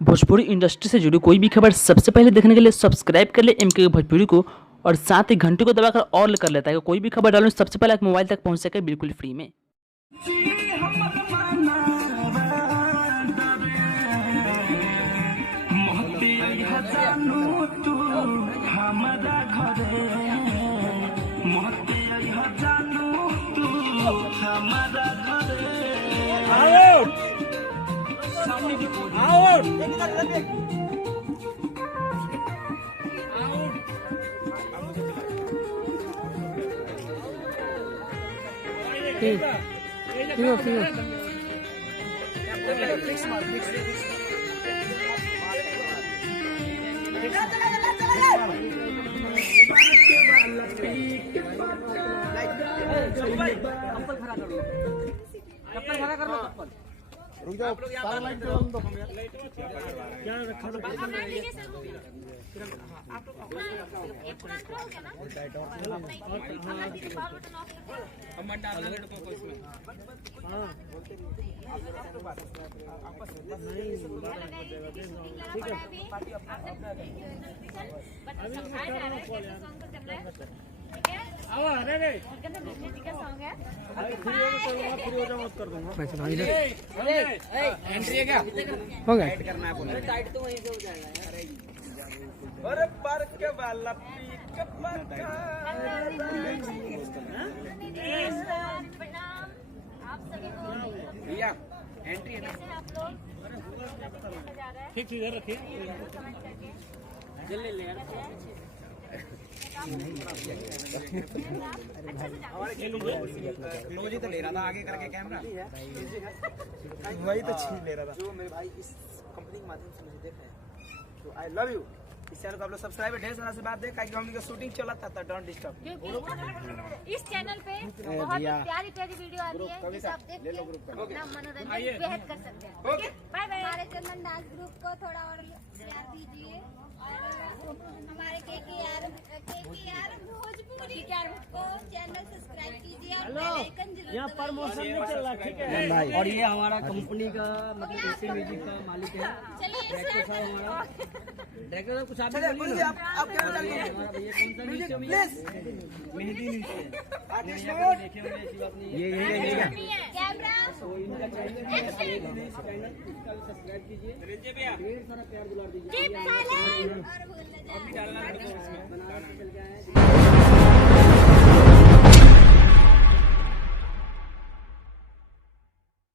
Bhojpuri industry से जुड़ी कोई भी खबर सबसे पहले देखने के लिए सब्सक्राइब कर ले एमके भोजपुरी को और साथ ही घंटी को दबाकर ऑल कर लेता है कि कोई भी खबर डालूं सबसे पहले आप मोबाइल तक पहुंच सके बिल्कुल फ्री में। रुक जाओ, सारा लाइट जला दो। क्या रखा था? एंट्री है क्या? हो गया करना है बोला। टाइट तो वहीं से हो जाएगा यार। अरे पार्क के वाला पिकअप आप सभी को भैया एंट्री है ना? आप लोग ठीक इधर रखिए। जल्दी ले यार। क्लोज ही तो ले रहा था आगे करके कैमरा, वही तो छीन ले रहा था। जो मेरे भाई इस कंपनी के माध्यम से मुझे देख रहे हैं तो आई लव यू। इस चैनल को आप लोग सब्सक्राइब ढेर सारा से बात देखा कि हम लोग शूटिंग चला था डोंट डिस्टर्ब। क्योंकि इस चैनल पे बहुत प्यारी प्यारी वीडियो आती है जिसे आप देख के अपना मनोरंजन बेहद कर सकते हैं। Okay bye bye. हमारे चंदन डांस ग्रुप को थोड़ा और प्यार दीजिए और हमारे केकेआर भोजपुरी को चैनल सब्सक्राइब कीजिए और बेल आइकन जरूर यहाँ प्रमोशन नहीं चल रहा, ठीक है? और ये हमारा कंपनी का मतलब एसी म्यूजिक का मालिक है। चलिए डायरेक्टर साहब हमारा डायरेक्टर साहब कुछ आप चलिए बोलिए, आप क्या बताइए? हमारा भैया कौन सा नीचे प्लीज मेहंदी नीचे आर्टिस्ट देखे होंगे ऐसी बात नहीं है। ये कैमरा तो इनका चैनल चैनल सब्सक्राइब कीजिए, ढेर सारा प्यार दुलार दीजिए। कीप साइलेंट और भूल न जाए। बना के चल गया है।